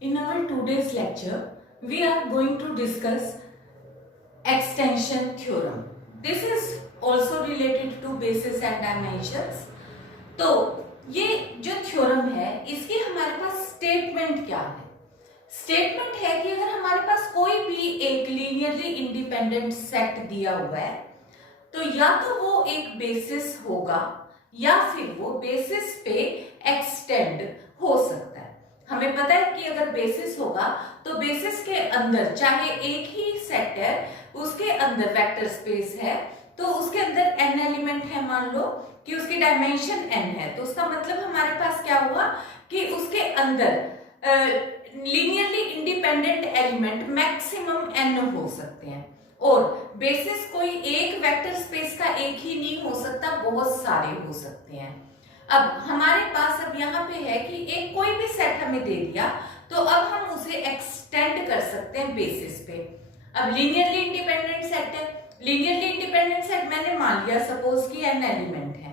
In our today's lecture, we are going to discuss extension theorem. This is also related to basis and dimensions. तो ये जो theorem है इसकी हमारे पास statement क्या है? स्टेटमेंट है कि अगर हमारे पास कोई भी एक लीनियरली इंडिपेंडेंट सेट दिया हुआ है तो या तो वो एक बेसिस होगा या फिर वो बेसिस पे एक्सटेंड हो सकता है। हमें पता है कि अगर बेसिस होगा तो बेसिस के अंदर चाहे एक ही सेट है उसके अंदर वेक्टर स्पेस है तो उसके अंदर n एलिमेंट है, मान लो कि उसकी डायमेंशन n है, तो उसका मतलब हमारे पास क्या हुआ कि उसके अंदर linearly independent element maximum n हो सकते हैं। और बेसिस कोई एक वेक्टर स्पेस का एक ही नहीं हो सकता, बहुत सारे हो सकते हैं। अब हमारे पास अब यहाँ पे है कि एक कोई भी सेट हमें दे दिया तो अब हम उसे एक्सटेंड कर सकते हैं बेसिस पे। अब लीनियरली इंडिपेंडेंट सेट है, लीनियरली इंडिपेंडेंट सेट मैंने मान लिया सपोज कि n एलिमेंट है,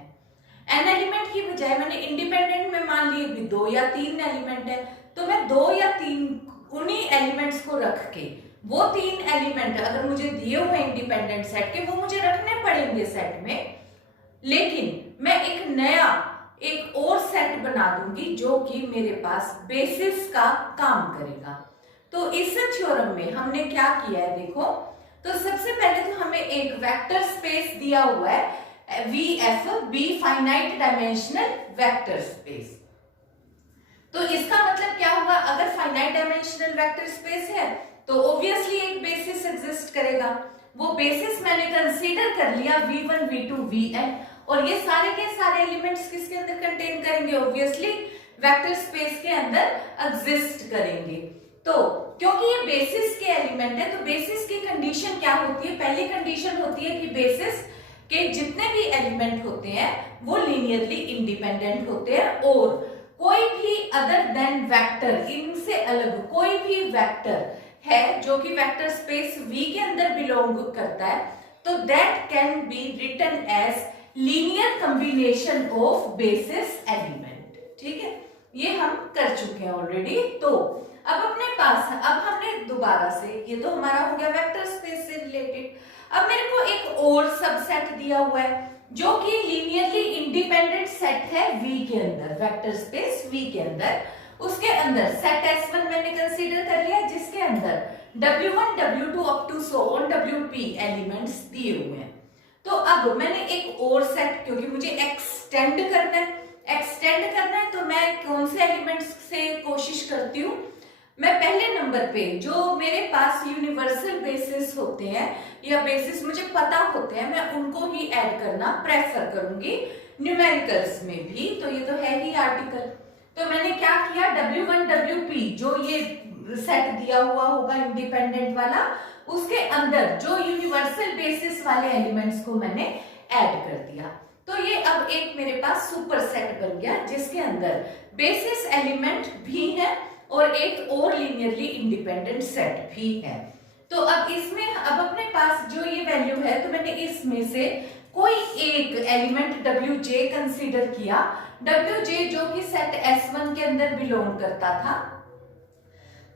n एलिमेंट की बजाय मैंने इंडिपेंडेंट में मान लिए भी 2 या 3 एलिमेंट है, तो मैं 2 या 3 उन्हीं एलिमेंट्स को रख के वो 3 एलिमेंट अगर मुझे दिए हुए इंडिपेंडेंट सेट के वो मुझे रखने पड़ेंगे सेट में, लेकिन मैं एक नया एक और सेट बना दूंगी जो कि मेरे पास बेसिस का काम करेगा। तो इस थ्योरम में हमने क्या किया है देखो, तो सबसे पहले तो हमें एक वेक्टर स्पेस दिया हुआ है VF, be finite dimensional vector space. तो इसका मतलब क्या हुआ, अगर फाइनाइट डायमेंशनल वेक्टर स्पेस है तो ऑब्वियसली एक बेसिस एग्जिस्ट करेगा। वो बेसिस मैंने कंसीडर कर लिया V1, V2, Vn, और ये सारे के सारे एलिमेंट्स किसके अंदर कंटेन करेंगे, ऑब्वियसली वेक्टर स्पेस के अंदर एग्जिस्ट करेंगे। तो क्योंकि ये बेसिस के एलिमेंट है तो बेसिस की कंडीशन क्या होती है, पहली कंडीशन होती है कि बेसिस के जितने भी एलिमेंट होते हैं वो लीनियरली इंडिपेंडेंट होते हैं और कोई भी अदर देन वेक्टर, इनसे अलग कोई भी वेक्टर है जो कि वेक्टर स्पेस V के अंदर बिलोंग करता है तो that can be written as linear combination of basis element. ठीक है, ये हम कर चुके हैं ऑलरेडी। तो अब अपने पास अब हमने दोबारा से, ये तो हमारा हो गया वेक्टर स्पेस से रिलेटेड। अब मेरे को एक और सबसेट दिया हुआ है जो कि लीनियरली इंडिपेंडेंट सेट है V के अंदर, वेक्टर स्पेस V के अंदर। उसके अंदर सेट S1 मैंने कंसीडर कर लिया जिसके अंदर W1, W2 up to so on WP elements दिए हुए हैं। तो अब मैंने एक और सेट, क्योंकि मुझे एक्सटेंड करना है तो मैं कौन से एलिमेंट्स से कोशिश करती हूँ, मैं पहले नंबर पे जो मेरे पास यूनिवर्सल बेसिस होते हैं या बेसिस मुझे पता होते हैं मैं उनको ही ऐड करना प्रेफर करूंगी न्यूमेरिकल्स में भी। तो ये तो है ही आर्टिकल। तो मैंने क्या किया, W1, WP जो ये सेट दिया हुआ होगा इंडिपेंडेंट वाला, उसके अंदर जो यूनिवर्सल बेसिस वाले एलिमेंट्स को मैंने ऐड कर दिया। तो ये अब एक मेरे पास सुपर सेट बन गया जिसके अंदर बेसिस एलिमेंट भी है और एक और लीनियरली इंडिपेंडेंट सेट भी है। तो अब इसमें अब अपने पास जो ये वैल्यू है तो मैंने इसमें से कोई एक एलिमेंट WJ कंसीडर किया, WJ जो कि सेट S1 के अंदर बिलोंग करता था।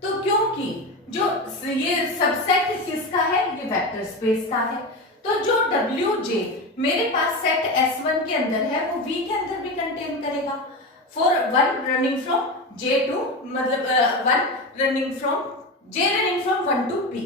तो क्योंकि जो ये सबसेट किसका है, ये वेक्टर स्पेस का है, तो जो WJ मेरे पास सेट S1 के अंदर है वो V के अंदर भी कंटेन करेगा। For one running from J to, मतलब one running from J running from 1 to P,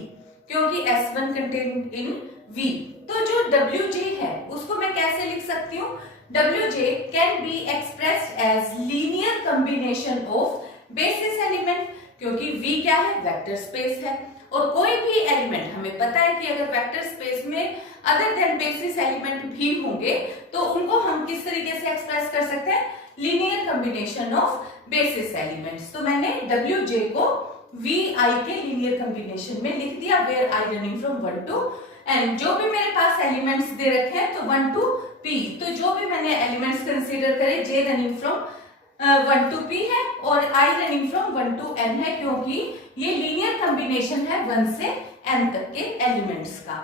क्योंकि S1 कंटेन इन V। तो जो WJ है उसको मैं कैसे लिख सकती हूँ, WJ can be expressed as linear combination of basis element, क्योंकि V क्या है, वेक्टर स्पेस है। और कोई भी एलिमेंट हमें पता है कि अगर वेक्टर स्पेस में अदर देन बेसिस एलिमेंट भी होंगे तो उनको हम किस तरीके से एक्सप्रेस कर सकते हैं, linear combination of basis elements. तो मैंने WJ को VI के लीनियर कॉम्बिनेशन में लिख दिया, where I running from 1 to, and जो भी मेरे पास एलिमेंट्स दे रखे हैं तो 1 टू P, तो जो भी मैंने एलिमेंट्स कंसीडर करे J running from 1 to P है और I running from 1 to N है, क्योंकि ये लीनियर कॉम्बिनेशन है 1 से N तक के एलिमेंट्स का।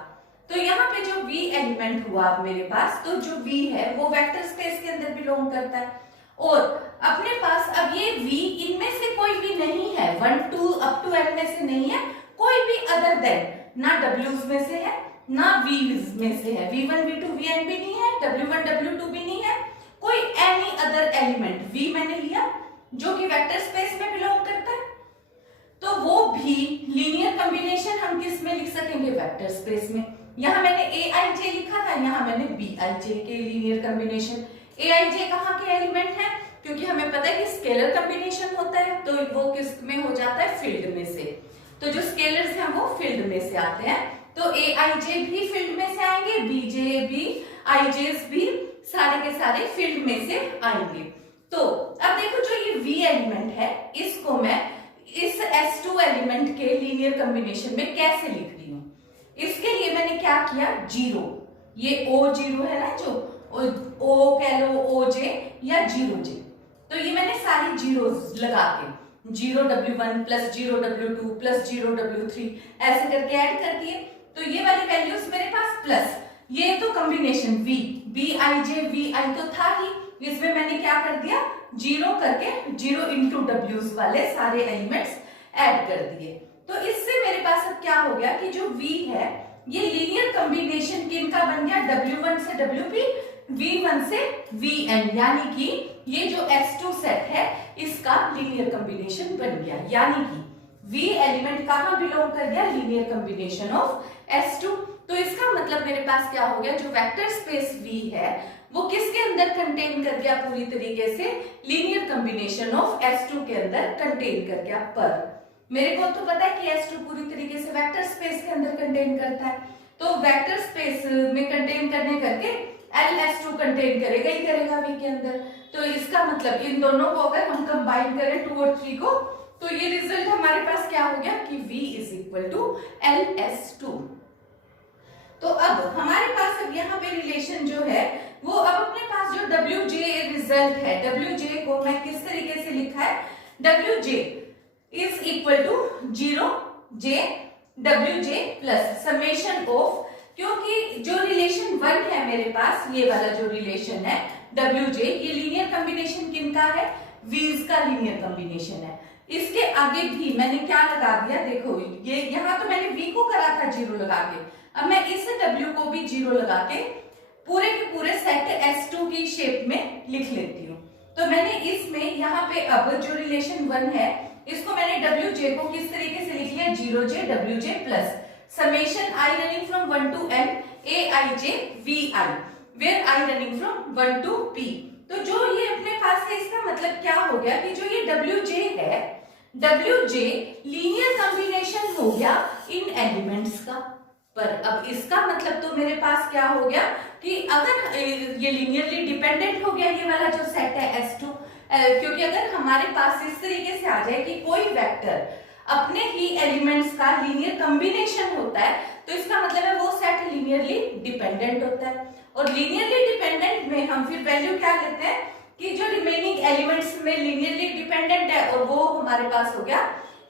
तो यहाँ पे जो V एलिमेंट हुआ मेरे पास, तो जो V है वो वेक्टर स्पेस के अंदर बिलोंग करता है और अपने पास अब ये V इनमें से कोई भी नहीं है, 1 2 अप टू n में से नहीं है, कोई भी अदर देन, ना W's में से है ना V's में से है, V1 V2 Vn भी नहीं है, W1 W2 भी नहीं है, कोई एनी अदर एलिमेंट V मैंने लिया जो कि वेक्टर स्पेस में बिलोंग करता है, तो वो भी लीनियर कॉम्बिनेशन हम किस में लिख सकेंगे, वेक्टर स्पेस में। यहां मैंने Aij लिखा था, यहां मैंने Bij के लीनियर कॉम्बिनेशन। Aij कहाँ के एलिमेंट है, क्योंकि हमें पता है कि स्केलर कॉम्बिनेशन होता है तो वो किस में हो जाता है, फील्ड में से। तो जो स्केलर्स हैं वो फील्ड में से आते हैं, तो Aij भी फील्ड में से आएंगे, Bj भी, Ij's भी, सारे के सारे फील्ड में से आएंगे। तो अब देखो जो ये V एलिमेंट है इसको मैं इस S2 एलिमेंट के लीनियर कॉम्बिनेशन में कैसे लिख रही हूँ, इसके लिए मैंने क्या किया, जीरो, ये O0 है ना, जो O कह लो OJ या 0J, तो ये मैंने सारी जीरोस लगा के 0W1 plus 0W2 plus 0W3 ऐसे करके ऐड कर दिए, तो ये वाली वैल्यूज मेरे पास प्लस ये तो कॉम्बिनेशन V, Bij Vi तो था ही, इसमें मैंने क्या कर दिया, जीरो करके 0 इंटू W's वाले सारे एलिमेंट्स ऐड कर दिए। तो इससे मेरे पास अब क्या हो गया कि जो V है ये लीनियर कॉम्बिनेशन किनका बन गया, W1 से WP, V1 से Vn, यानी कि ये जो S2 सेट है इसका लीनियर कॉम्बिनेशन बन गया, यानी कि V एलिमेंट कहां बिलोंग कर गया, लीनियर कॉम्बिनेशन ऑफ S2। तो इसका मतलब मेरे पास क्या हो गया, जो वेक्टर स्पेस V है वो किसके अंदर कंटेन कर गया, पूरी तरीके से लीनियर कॉम्बिनेशन ऑफ S2 के अंदर कंटेन कर गया। पर मेरे को तो पता है कि S2 पूरी तरीके से वेक्टर स्पेस के अंदर कंटेन करता है, तो वेक्टर स्पेस में कंटेन करने करके LS2 कंटेन करेगा ही करेगा V के अंदर। तो इसका मतलब इन दोनों को अगर हम कंबाइन करें 2 और 3 को, तो ये रिजल्ट हमारे पास क्या हो गया कि V is equal to LS2। तो अब हमारे पास अब यहाँ पे रिलेशन जो है वो अब अपने पास जो Wj रिजल्ट है, Wj को मैं किस तरीके से लिखा है, Wj is equal to 0j Wj plus summation of, क्योंकि जो रिलेशन 1 है मेरे पास, ये वाला जो रिलेशन है Wj, ये लीनियर कॉम्बिनेशन किनका है, V's का लीनियर कॉम्बिनेशन है। इसके आगे भी मैंने क्या लगा दिया, देखो ये यहाँ तो मैंने V को करा था 0 लगा के, अब मैं इस W को भी 0 लगा के पूरे के पूरे सेट S2 की शेप में लिख लेती हूँ। तो मैंने इसमें यहाँ पे अब जो रिलेशन 1 है इसको मैंने Wj को किस तरीके से लिख लिया, 0j Wj plus summation I running from 1 to n Aij Vi, where I running from 1 to p। तो जो ये अपने पास है इसका मतलब क्या हो गया कि जो ये Wj है, Wj लीनियर कॉम्बिनेशन हो गया इन एलिमेंट्स का। पर अब इसका मतलब तो मेरे पास क्या हो गया कि अगर ये लीनियरली डिपेंडेंट हो गया ये वाला जो सेट है S2, क्योंकि अगर हमारे पास इस तरीके से आ जाए कि कोई वेक्टर अपने ही एलिमेंट्स का लीनियर कॉम्बिनेशन होता है, तो इसका मतलब है वो सेट लीनियरली डिपेंडेंट होता है। और लीनियरली डिपेंडेंट में हम फिर वैल्यू क्या लेते हैं कि जो रिमेनिंग एलिमेंट्स में लीनियरली डिपेंडेंट है और वो हमारे पास हो गया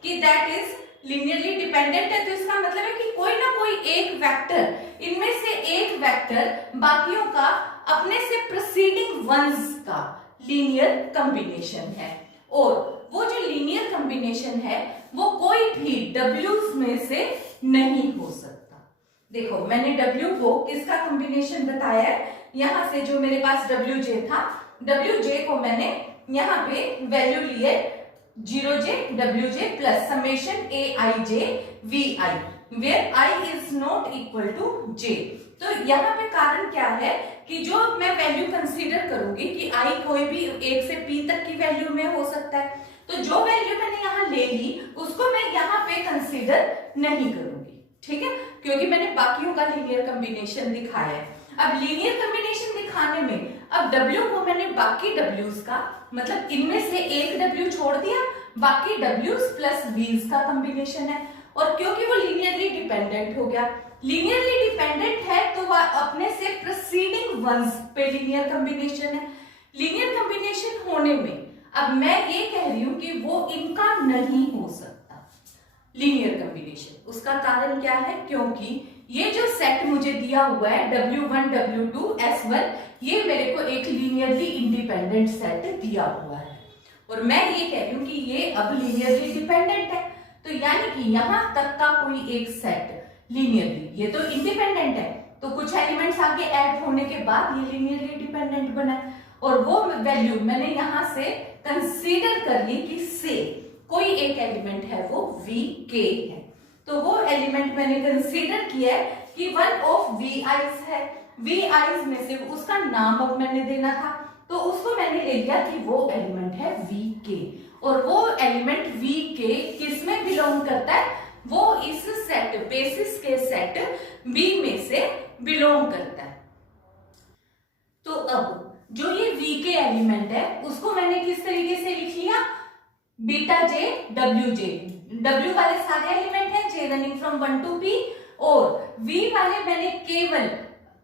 कि दैट इज लीनियरली डिपेंडेंट है। तो इसका मतलब है कि कोई ना कोई एक वेक्टर, इनमें से एक वेक्टर बाकियों का अपने से प्रीसीडिंग वंस का लीनियर कॉम्बिनेशन है, और वो जो लीनियर कॉम्बिनेशन है वो कोई भी W's में से नहीं हो सकता। देखो मैंने W को किसका कॉम्बिनेशन बताया है, यहां से जो मेरे पास Wj था, Wj को मैंने यहाँ पे वैल्यू ली है 0j Wj plus summation Aij Vi, where I is not equal to j। तो यहाँ पे कारण क्या है कि जो मैं वैल्यू कंसीडर करूंगी कि I कोई भी 1 से p तक की वैल्यू में हो सकता है, तो जो वैल्यू मैंने यहाँ ले ली उसको मैं यहाँ पे कंसीडर नहीं करूंगी, ठीक है, क्योंकि मैंने बाकियों का लीनियर कॉम्बिनेशन दिखाया है। अब लीनियर कॉम्बिनेशन दिखाने में अब W को मैंने बाकी W's का, मतलब इनमें से एक W छोड़ दिया, बाकी W's प्लस V's का कॉम्बिनेशन है। और क्योंकि वो लीनियरली डिपेंडेंट हो गया, लीनियरली डिपेंडेंट है तो वह अपने से प्रीसीडिंग वंस पे लीनियर कॉम्बिनेशन है। लीनियर कॉम्बिनेशन होने में अब मैं ये कह रही हूं कि वो इनका नहीं हो सकता लीनियर कॉम्बिनेशन। उसका कारण क्या है, क्योंकि ये जो सेट मुझे दिया हुआ है W1 W2 S1, ये मेरे को एक लीनियरली इंडिपेंडेंट सेट दिया हुआ है, और मैं ये कह रही हूं कि ये अब लीनियरली डिपेंडेंट यानी कि यहाँ तक का कोई एक सेट लीनियरली, ये तो इंडिपेंडेंट है, तो कुछ एलिमेंट्स आगे ऐड होने के बाद ये लीनियरली डिपेंडेंट बना है, और वो वैल्यू मैंने यहाँ से कंसीडर कर ली कि से कोई एक एलिमेंट है वो Vk है, तो वो एलिमेंट मैंने कंसीडर किया है कि वन ऑफ Vi's है, Vi's में से उसका नाम अब मैंने देना था, तो उसको मैंने ले लिया कि वो एलिमेंट है Vk, और वो एलिमेंट Vk किस में बिलोंग करता है, वो इस सेट बेसिस के सेट B में से बिलोंग करता है। तो अब जो ये Vk एलिमेंट है उसको मैंने किस तरीके से लिख लिया, beta J W J, W वाले सारे एलिमेंट हैं, J running from 1 to P, और V वाले मैंने केवल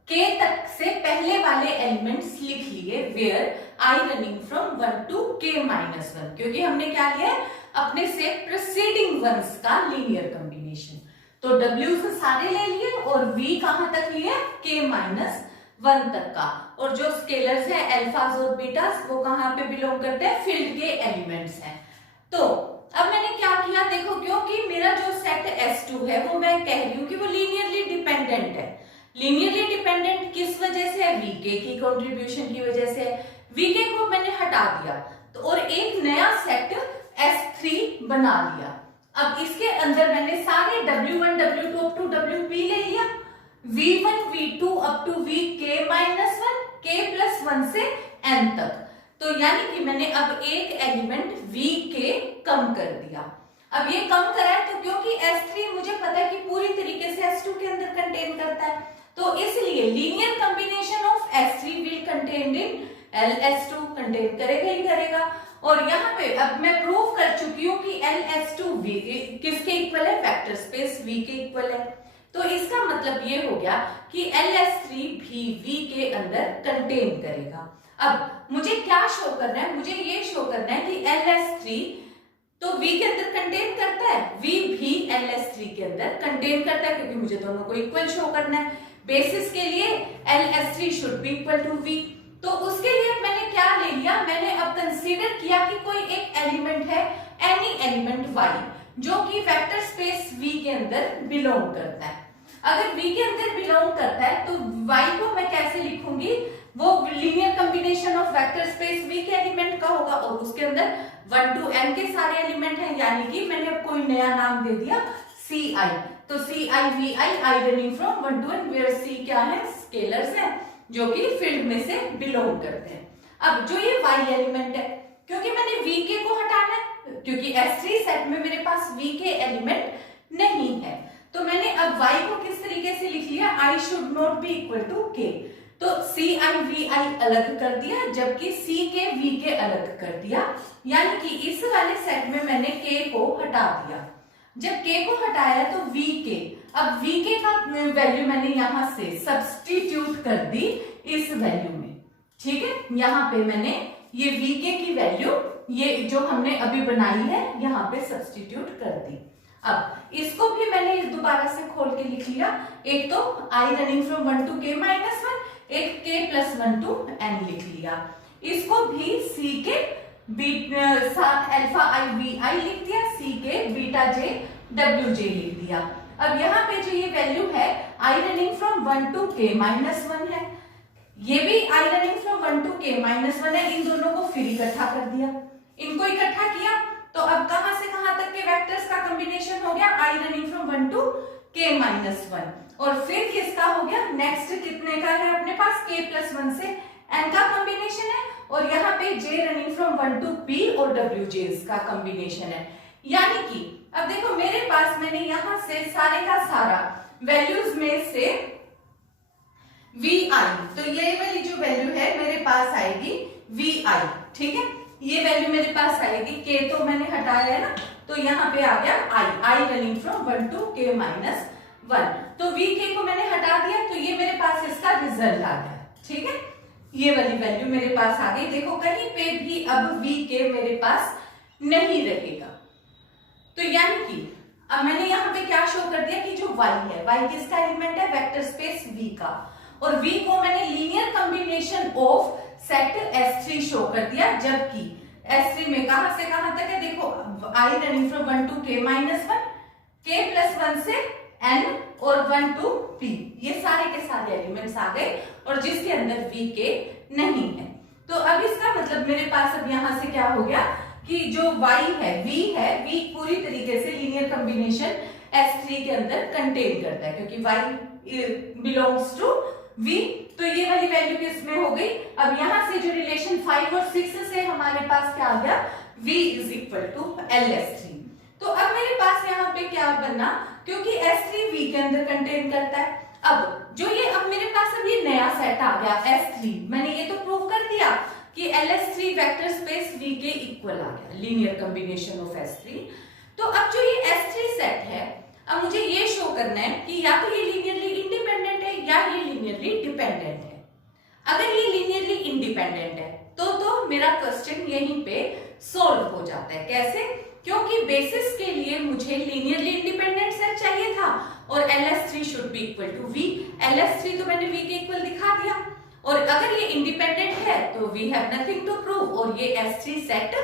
K तक से पहले वाले एलिमेंट्स लिख लिए, where I running from 1 to K-1, क्योंकि हमने क्या लिया है, अपने से प्रीसीडिंग वंस का लीनियर कॉम्बिनेशन, तो W से सारे ले लिए और V कहां तक लिए, K-1 तक का, और जो स्केलर्स है अल्फाज और बीटास वो कहां पे बिलोंग करते हैं, फील्ड के एलिमेंट्स हैं। तो अब मैंने क्या किया, देखो क्योंकि मेरा जो सेट S2 है वो मैं कह रही हूँ कि वो लीनियरली डिपेंडेंट है, लीनियरली डिपेंडेंट किस वजह से है, Vk की कंट्रीब्यूशन की वजह से, Vk को मैंने हटा दिया तो और एक नया सेट S3 बना लिया। अब इसके अंदर मैंने सारे W1 W2 up to WP ले लिया, V1 V2 up to Vk-1, K+1 से n तक, तो यानी कि मैंने अब एक एलिमेंट Vk कम कर दिया। अब ये कम करा है तो क्योंकि S3 मुझे पता है कि पूरी तरीके से S2 के अंदर कंटेन करता है, तो इसलिए linear combination of S3 will contain in LS2, contain करेगा ही करेगा। और यहाँ पे अब मैं प्रूव कर चुकी हूँ कि LS2 किसके इक्वल है, वेक्टर स्पेस V के इक्वल है, तो इसका मतलब ये हो गया कि LS3 भी V के अंदर कंटेन करेगा। अब मुझे क्या शो करना है, मुझे ये शो करना है कि LS3 तो V के अंदर कंटेन करता है, V भी LS3 के अंदर कंटेन करता है, क्योंकि मुझे दोनों को इक्वल शो करना है। बेसिस के लिए LS3 should be equal to V, तो उसके लिए मैंने क्या ले लिया, मैंने अब कंसीडर किया कि कोई एक एलिमेंट है, एनी एलिमेंट Y, जो कि वेक्टर स्पेस V के अंदर बिलोंग करता है। अगर V के अंदर बिलोंग करता है तो Y को मैं कैसे लिखूंगी, वो linear combination of vector space V के एलिमेंट का होगा, और उसके अंदर 1 to n के सारे एलिमेंट हैं, यानी कि मैंने अब कोई नया नाम दे दिया Ci, तो CI I running from 1 to n, वेयर C क्या है, स्केलर्स हैं जो कि फील्ड में से बिलोंग करते हैं। अब जो ये Y एलिमेंट है, क्योंकि मैंने Vk को हटाना है, क्योंकि S3 सेट में मेरे पास Vk एलिमेंट नहीं है, तो मैंने अब Y को किस तरीके से लिख लिया, I should not be equal to K, तो CI अलग कर दिया, जबकि Ck Vk अलग कर दिया, यानी कि इस वाले सेट में मैंने K को हटा दिया। जब K को हटाया तो Vk, अब Vk का वैल्यू मैंने यहां से सब्स्टिट्यूट कर दी इस वैल्यू में, ठीक है, यहाँ पे मैंने ये Vk की वैल्यू, ये जो हमने अभी बनाई है, यहाँ पे सब्स्टिट्यूट कर दी। अब इसको भी मैंने दोबारा से खोल के लिख लिया, एक तो I running from 1 to K-1, एक K+1 to n लिख लिया, इसको भी Ck साथ अल्फा I Vi लिख दिया, Ck बीटा J WJ लिख दिया। अब यहाँ पे जो ये वैल्यू है I running from 1 to K-1 है, ये भी I running from 1 to K-1 है, इन दोनों को फिर इकट्ठा कर दिया, इनको इकट्ठा किया, तो अब कहां से कहां तक के वेक्टर्स का कॉम्बिनेशन हो गया, I running from 1 to K-1, और फिर किसका हो गया, नेक्स्ट कितने का है अपने पास, K+1 से n का कॉम्बिनेशन है, और यहाँ पे J running from 1 to P और WJs का कॉम्बिनेशन है। यानी कि अब देखो मेरे पास मैंने यहां से सारे का सारा वैल्यूज में से Vi, तो ये वाली जो वैल्यू है मेरे पास आएगी Vi, ठीक है, ये वैल्यू मेरे पास आएगी, K तो मैंने हटाया है ना, तो यहाँ पे आ गया I running from 1 to K-1, तो Vk को मैंने हटा दिया, तो ये मेरे पास इसका रिजल्ट आ गया, ठीक है, ये वाली वैल्यू मेरे पास आ गई। देखो कहीं पे भी अब Vk मेरे पास नहीं रहेगा, तो यानी कि अब मैंने यहाँ पे क्या शो कर दिया कि जो Y है, Y किसका एलिमेंट है, वेक्टर स्पेस V का, और V को मैंने linear combination of set S3 show कर दिया, जबकि S3 में कहां से कहां तक है, देखो I running from 1 to k minus 1, k plus 1 से n और 1 to p, ये सारे के सारे एलिमेंट्स आ गए और जिसके अंदर vk नहीं है। तो अब इसका मतलब मेरे पास अब यहां से क्या हो गया कि जो y है v पूरी तरीके से लीनियर कॉम्बिनेशन S3 के अंदर कंटेन करता है, क्योंकि y बिलोंग्स टू v, तो ये वाली वैल्यू किसमें हो गई। अब यहां से जो रिलेशन 5 और 6 से हमारे पास क्या आ गया, v is equal to LS3। तो अब मेरे पास यहाँ पे क्या बना, क्योंकि S3 v के अंदर कंटेन करता है। अब जो ये अब मेरे पास अब ये नया सेट आ गया S3, मैंने ये तो प्रूव कर दिया कि LS3 वेक्टर स्पेस v के इक्वल आ गया, लीनियर कॉम्बिनेशन ऑफ S3। तो अब जो ये S3 सेट है, अब मुझे ये शो करना है कि या तो ये लीनियरली इंडिपेंडेंट है या ये लीनियरली डिपेंडेंट है। अगर ये लीनियरली इंडिपेंडेंट है तो मेरा क्वेश्चन यहीं पे सॉल्व हो जाता है। कैसे, क्योंकि बेसिस के लिए मुझे लीनियरली इंडिपेंडेंट सेट चाहिए था और LS3 should be equal to v। LS3 तो मैंने v के इक्वल दिखा दिया, और अगर ये इंडिपेंडेंट है तो we have nothing to prove और ये S3 सेट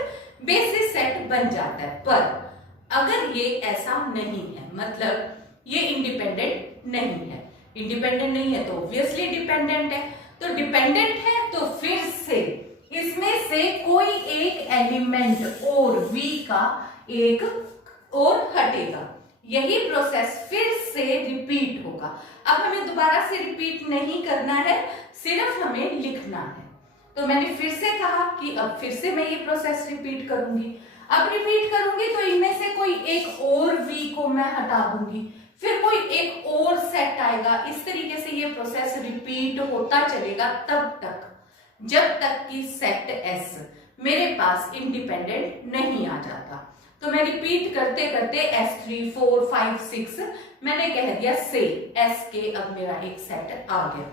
बेसिस सेट बन जाता है। पर अगर ये ऐसा नहीं है, मतलब ये इंडिपेंडेंट नहीं है, इंडिपेंडेंट नहीं है तो ऑब्वियसली डिपेंडेंट है, तो डिपेंडेंट है तो फिर से इसमें से कोई एक एलिमेंट और v का एक और हटेगा, यही प्रोसेस फिर से रिपीट होगा। अब हमें दोबारा से रिपीट नहीं करना है, सिर्फ हमें लिखना है। तो मैंने फिर से कहा कि अब फिर से मैं ये प्रोसेस रिपीट करूंगी। अब रिपीट करूंगी तो इनमें से कोई एक और v को मैं हटा दूंगी, फिर कोई एक और सेट आएगा। इस तरीके से ये प्रोसेस रिपीट होता चलेगा तब तक जब तक कि सेट S मेरे पास इंडिपेंडेंट नहीं आ जाता। तो मैं रिपीट करते करते S3 4 5 6 मैंने कह दिया से S के अब मेरा एक सेट आ गया।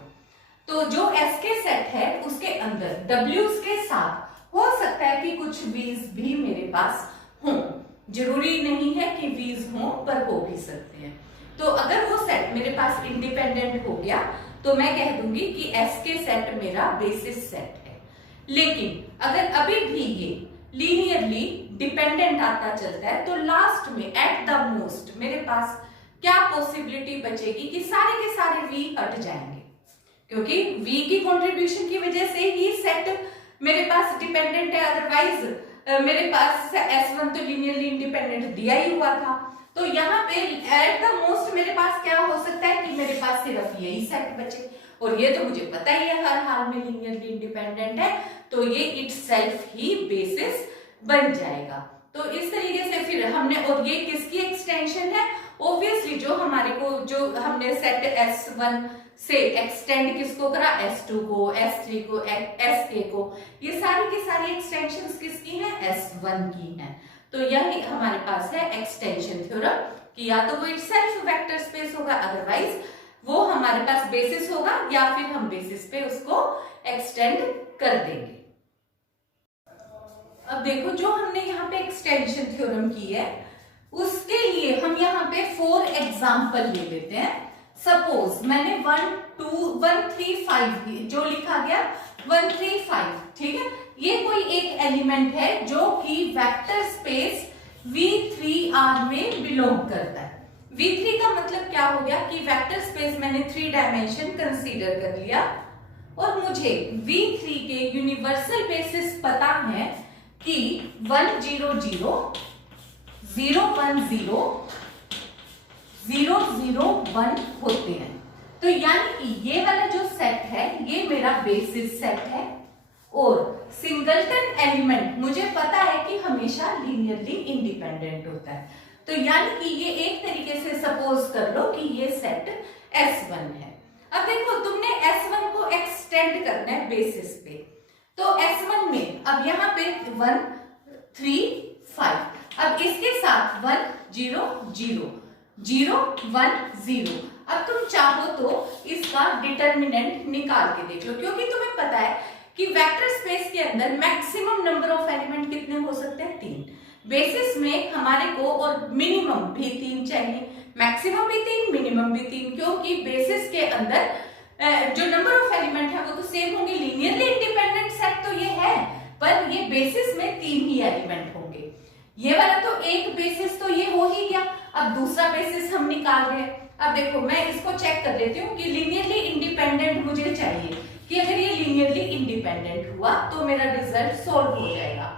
तो जो S के सेट है उसके अंदर W's के साथ हो सकता है कि कुछ V's भी मेरे पास हों, जरूरी नहीं है कि V's हों, पर हो भी सकते हैं। तो अगर वो सेट मेरे पास इंडिपेंडेंट हो गया तो मैं कह दूंगी कि S के सेट मेरा बेसिस सेट है। लेकिन अगर अभी भी ये लीनियरली डिपेंडेंट आता चलता है तो लास्ट में एट द मोस्ट मेरे पास क्या पॉसिबिलिटी बचेगी कि सारे के सारे V हट जाएंगे, क्योंकि V की कंट्रीब्यूशन की वजह से ही सेट मेरे पास डिपेंडेंट है। अदरवाइज मेरे पास S1 तो लीनियरली इंडिपेंडेंट दिया ही हुआ था। तो यहाँ पे एट द मोस्ट मेरे पास क्या हो सकता है कि मेरे पास सिर्फ यही सेट बचे, और ये तो मुझे पता ही है हर हाल में लीनियरली इंडिपेंडेंट है, तो ये इटसेल्फ ही बेसिस बन जाएगा। तो इस तरीके से फिर हमने, और ये किसकी एक्सटेंशन है, ऑब्वियसली जो हमारे को जो हमने सेट S1 से एक्सटेंड किसको करा, S2 को, S3 को, Sk को, ये सारी की सारी एक्सटेंशंस किसकी हैं, S1 की हैं। तो यही हमारे पास है एक्सटेंशन थ्योरम कि या तो वो इटसेल्फ वेक्टर स्पेस होगा, अदरवाइज वो हमारे पास बेसिस होगा, या फिर हम बेसिस पे उसको एक्सटेंड कर देंगे। अब देखो जो हमने यहाँ पे एक्सटेंशन थ्योरम की है उसके लिए हम यहाँ पे 4 एग्जाम्पल ले लेते हैं। सपोज मैंने 1 2 1 3 5 जो लिखा गया 1 3 5, ठीक है, ये कोई एक एलिमेंट है जो कि वेक्टर स्पेस V3R में बिलोंग करता है। V3 का मतलब क्या हो गया कि वेक्टर स्पेस मैंने 3 डायमेंशन कंसीडर कर लिया और मुझे V3 के यूनिवर्सल बेसिस पता है कि 1 0 0 0 1 0 0 0 1 होते हैं। तो यानी कि ये वाला जो सेट है ये मेरा बेसिस सेट है, और सिंगलटन एलिमेंट मुझे पता है कि हमेशा लीनियरली इंडिपेंडेंट होता है। तो यानी कि ये एक तरीके से सपोज कर लो कि ये सेट S1 है। अब देखो तुमने S1 को एक्सटेंड करना है बेसिस पे, तो S1 में अब यहाँ पे 1 3 5, अब इसके साथ 1 0 0 0 1 0। अब तुम चाहो तो इसका डिटर्मिनेंट निकाल के देख लो, क्योंकि तुम्हें पता है कि वेक्टर स्पेस के अंदर मैक्सिमम नंबर ऑफ एलिमेंट कितने हो सकते हैं, 3। बेसिस में हमारे को और मिनिमम भी 3 चाहिए, मैक्सिमम भी 3, मिनिमम भी 3, क्योंकि बेसिस के अंदर जो नंबर ऑफ एलिमेंट है वो तो सेम होंगे। लीनियरली इंडिपेंडेंट सेट तो ये है, पर ये बेसिस में 3 ही एलिमेंट होंगे। ये वाला तो एक बेसिस तो ये हो ही गया, अब दूसरा बेसिस हम निकाल रहे हैं। अब देखो मैं इसको चेक कर लेती हूँ कि लीनियरली इंडिपेंडेंट मुझे चाहिए, कि अगर ये लीनियरली इंडिपेंडेंट हुआ तो मेरा रिजल्ट सोल्व हो जाएगा।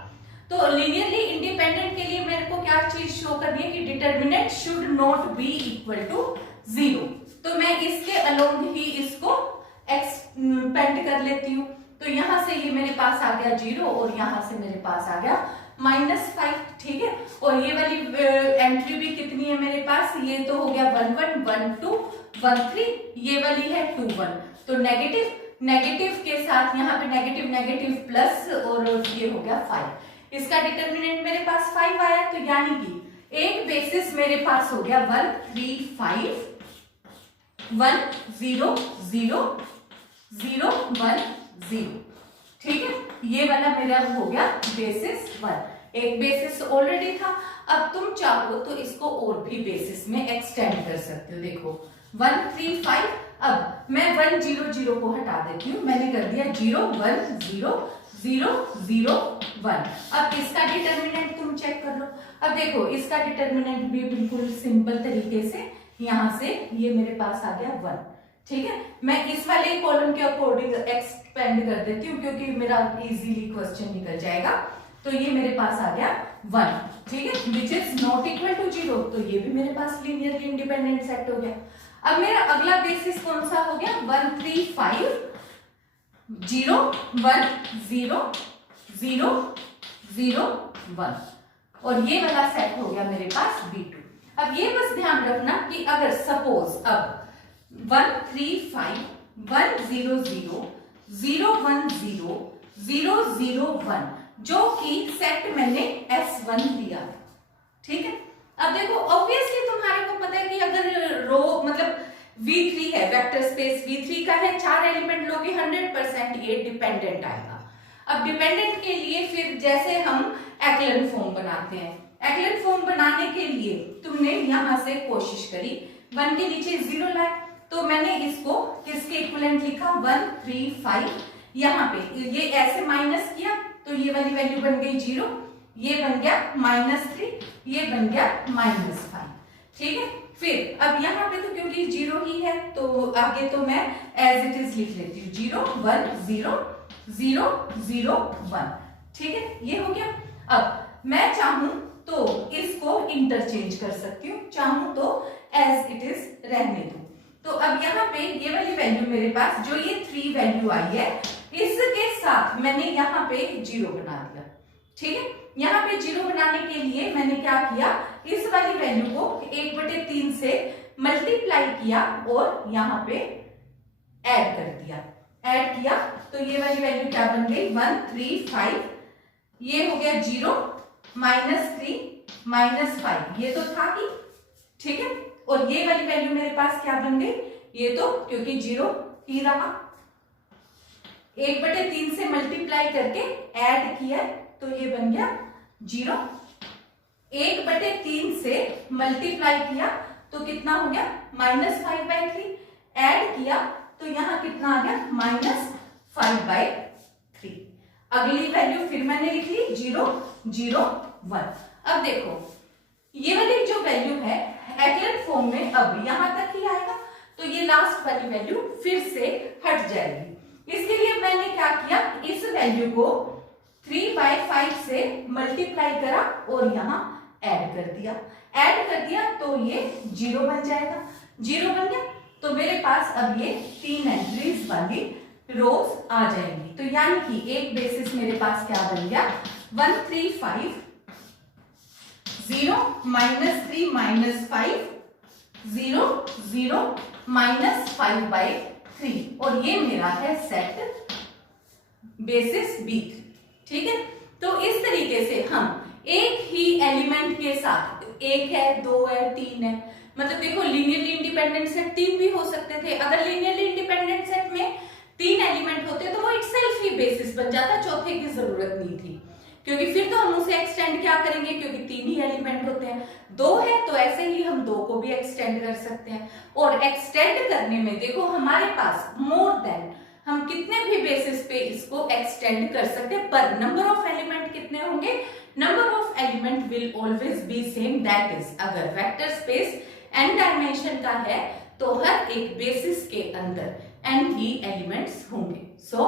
तो लीनियरली इंडिपेंडेंट के लिए मेरे को क्या चीज शो करनी है कि determinant should not be equal to 0। तो मैं इसके अलोंग ही इसको एक्सपेंड कर लेती हूँ। तो यहां से ये मेरे पास आ गया 0 और यहां से मेरे पास आ गया -5, ठीक है। और ये वाली एंट्री भी कितनी है मेरे पास, ये तो हो गया 1 1 1 2 1 3, ये वाली है 2 1। तो नेगेटिव के साथ यहाँ पे नेगेटिव प्लस और ये हो गया 5। इसका डिटर्मिनेंट मेरे पास 5 आया, तो यानी कि एक बेसिस मेरे पास हो गया 1 3 5 1 0 0 0 1 0, ठीक है। ये वाला मेरा हो गया बेसिस 1। एक बेसिस ऑलरेडी था, अब तुम चाहो तो इसको और भी बेसिस में एक्सटेंड कर सकते हो। देखो 1 3 5, अब मैं 1 0 0 को हटा देती हूँ, मैंने कर दिया 0 1 0 0 0 1। अब इसका डिटर्मिनेंट तुम चेक कर लो। अब देखो इसका डिटर्मिनेंट भी बिल्कुल सिंपल तरीके से यहां से ये मेरे पास आ गया 1, ठीक है। मैं इस वाले कॉलम के अकॉर्डिंग एक्सपेंड कर देती हूँ क्योंकि मेरा इजीली क्वेश्चन निकल जाएगा। तो ये मेरे पास आ गया 1, ठीक है, which is not equal to 0। तो ये भी मेरे पास लीनियरली इंडिपेंडेंट सेट हो गया। अब मेरा अगला बेसिस कौन सा हो गया, 1 3 5 0 1 0 0 0 1, और ये वाला सेट हो गया मेरे पास B2। अब ये बस ध्यान रखना कि अगर सपोज अब 1 3 5 1 0 0 0 1 0 0 0 1 जो कि सेट मैंने S1 दिया, ठीक है। अब देखो ऑब्वियसली तुम्हारे को पता है कि अगर रो मतलब V3 है, वेक्टर स्पेस V3 का है, 4 एलिमेंट लोगे 100% ये डिपेंडेंट आएगा। अब डिपेंडेंट के लिए फिर जैसे हम एक्लन फॉर्म बनाते हैं, एक्लन फॉर्म बनाने के लिए तुमने यहां से कोशिश करी 1 के नीचे 0 लाए, तो मैंने इसको किसके इक्विवेलेंट लिखा 1 3 5, यहाँ पे ये ऐसे माइनस किया तो ये वाली वैल्यू बन गई 0, ये बन गया -3, ये बन गया -5, ठीक है। फिर अब यहाँ पे तो क्योंकि 0 ही है तो आगे तो मैं एज इट इज लिख लेती हूँ 0 1 0 0 0 1, ठीक है, ये हो गया। अब मैं चाहूं तो इसको इंटरचेंज कर सकती हूँ, चाहूं तो एज इट इज रहने दूं। तो अब यहाँ पे ये वाली वैल्यू मेरे पास जो ये 3 वैल्यू आई है इसके साथ मैंने यहाँ पे 0 बना दिया, ठीक है। यहाँ पे 0 बनाने के लिए मैंने क्या किया, इस वाली वैल्यू को 1/3 से मल्टीप्लाई किया और यहाँ पे ऐड कर दिया। ऐड किया तो ये वाली वैल्यू क्या बन गई 1 3 5, ये हो गया 0 -3 -5, ये तो था ही, ठीक है। और ये वाली वैल्यू मेरे पास क्या बन गई, ये तो क्योंकि 0 ही रहा, 1/3 से मल्टीप्लाई करके ऐड किया तो ये बन गया 0, 1/3 से मल्टीप्लाई किया तो कितना हो गया -5/3, ऐड किया तो यहां कितना आ गया -5/3। अगली वैल्यू फिर मैंने लिख ली 0 0 1। अब देखो ये वाली जो वैल्यू है एक्लन फॉर्म में अब यहां तक ही आएगा, तो ये लास्ट वाली वैल्यू फिर से हट जाएगी। इसके लिए मैंने क्या किया, इस वैल्यू को 3/5 से मल्टीप्लाई करा और यहाँ ऐड कर दिया। ऐड कर दिया तो ये 0 बन जाएगा, 0 बन गया तो मेरे पास अब ये 3 एंट्रीज वाली रोज आ जाएंगी। तो यानी कि एक बेसिस मेरे पास क्या बन गया 1 3 5 0 -3 -5 0 0 -5/3, और ये मेरा है सेट बेसिस B3, ठीक है। तो इस तरीके से हम एक ही एलिमेंट के साथ, 1 है 2 है 3 है, मतलब देखो लीनियरली इंडिपेंडेंट सेट 3 भी हो सकते थे। अगर लीनियरली इंडिपेंडेंट सेट में 3 एलिमेंट होते तो वो इटसेल्फ ही बेसिस बन जाता, चौथे की जरूरत नहीं थी, क्योंकि फिर तो हम उसे एक्सटेंड क्या करेंगे, क्योंकि 3 ही एलिमेंट होते हैं। 2 है तो ऐसे ही हम 2 को भी एक्सटेंड कर सकते हैं। और एक्सटेंड करने में देखो हमारे पास मोर देन हम कितने भी बेसिस पे इसको एक्सटेंड कर सकते हैं, पर नंबर ऑफ एलिमेंट कितने होंगे, number of element will always be same, that is अगर वेक्टर स्पेस n डायमेंशन का है तो हर एक बेसिस के अंदर n ही एलिमेंट्स होंगे. So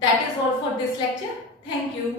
that is all for this lecture. Thank you.